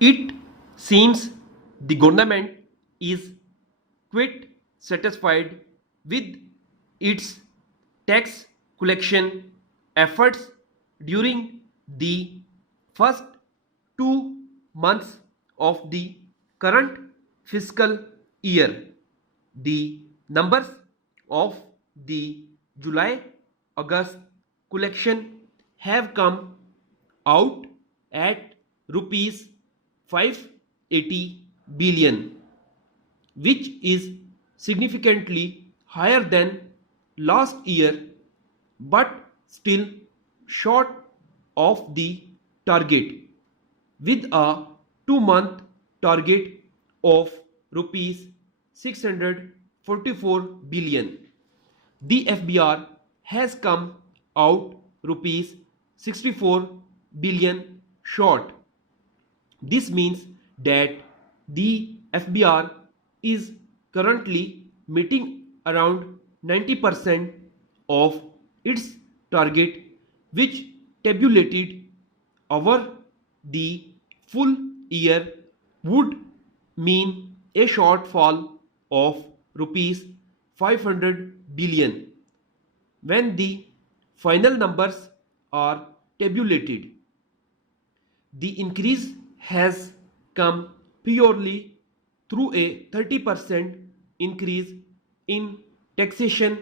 It seems the government is quite satisfied with its tax collection efforts during the first 2 months of the current fiscal year. The numbers of the July-August collection have come out at rupees 580 billion, which is significantly higher than last year but still short of the target, with a 2-month target of rupees 644 billion. The FBR has come out rupees 64 billion short. This means that the FBR is currently meeting around 90% of its target, which tabulated over the full year would mean a shortfall of rupees 500 billion when the final numbers are tabulated. The increase has come purely through a 30% increase in taxation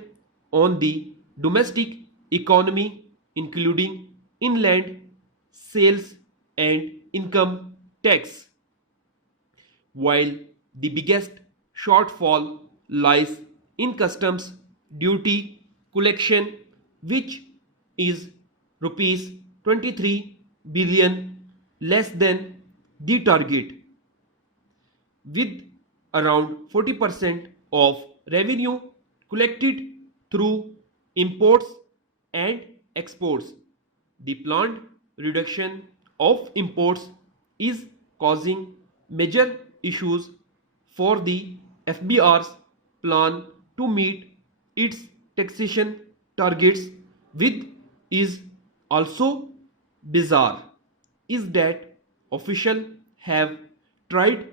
on the domestic economy, including inland sales and income tax, while the biggest shortfall lies in customs duty collection, which is rupees 23 billion less than the target, with around 40% of revenue collected through imports and exports. The planned reduction of imports is causing major issues for the FBR's plan to meet its taxation targets. With is also bizarre is that officials have tried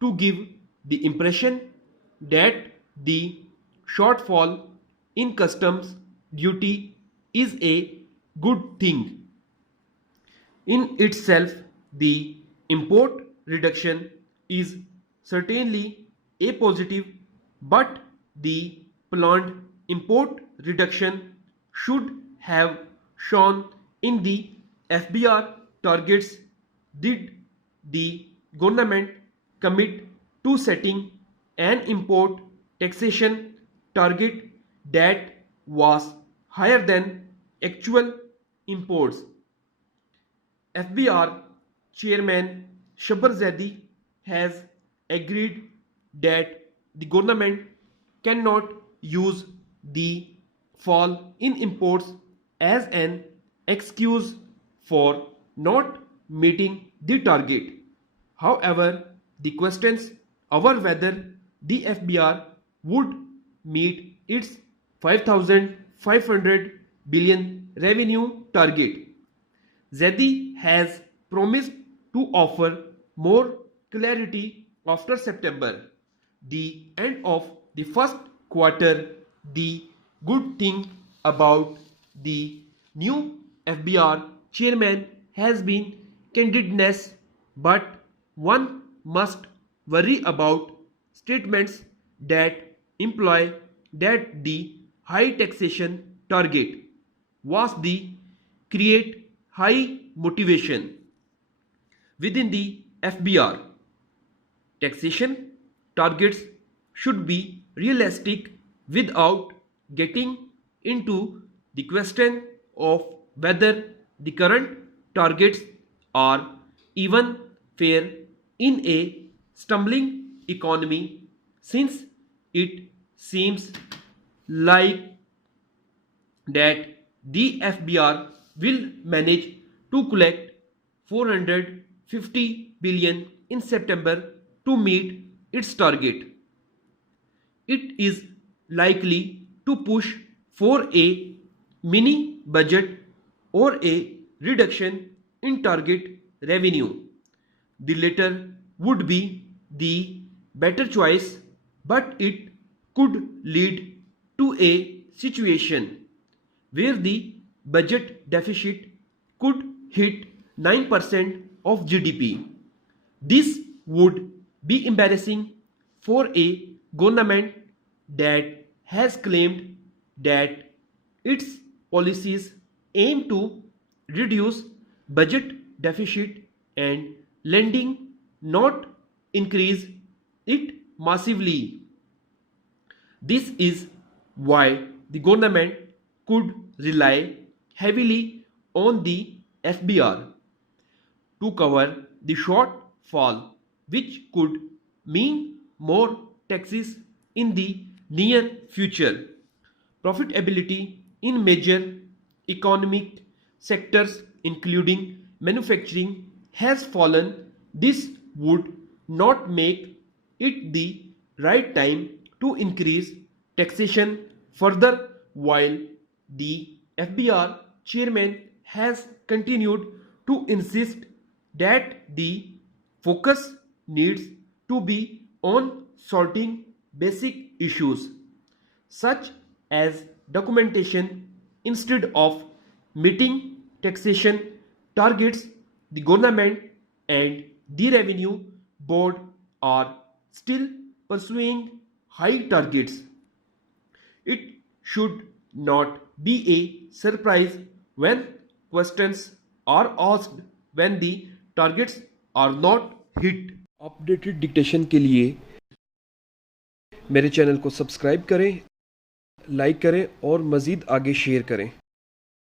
to give the impression that the shortfall in customs duty is a good thing in itself. The import reduction is certainly a positive, but the planned import reduction should have shown in the FBR targets. Did the government commit to setting an import taxation target that was higher than actual imports? FBR Chairman Shabarzadi has agreed that the government cannot use the fall in imports as an excuse for not meeting the target. However, the questions over whether the FBR would meet its 5,500 billion revenue target. Zedi has promised to offer more clarity after September, the end of the first quarter. The good thing about the new FBR chairman has been candidness, but one must worry about statements that imply that the high taxation target was the create high motivation within the FBR. Taxation targets should be realistic without getting into the question of whether the current targets are even fair in a stumbling economy, since it seems like that the FBR will manage to collect 450 billion in September to meet its target. It is likely to push for a mini budget or a reduction in target revenue. the latter would be the better choice, but it could lead to a situation where the budget deficit could hit 9% of GDP. This would be embarrassing for a government that has claimed that its policies aim to reduce budget deficit and lending, not increase it massively. This is why the government could rely heavily on the FBR to cover the shortfall, which could mean more taxes in the near future. Profitability in major economic sectors, including manufacturing, has fallen. This would not make it the right time to increase taxation further, while the FBR chairman has continued to insist that the focus needs to be on sorting basic issues such as documentation instead of meeting taxation targets. The government and the revenue board are still pursuing high targets. It should not be a surprise when questions are asked when the targets are not hit. Updated dictation के लिए मेरे channel को subscribe करें, like करें और मज़ीद आगे share करें।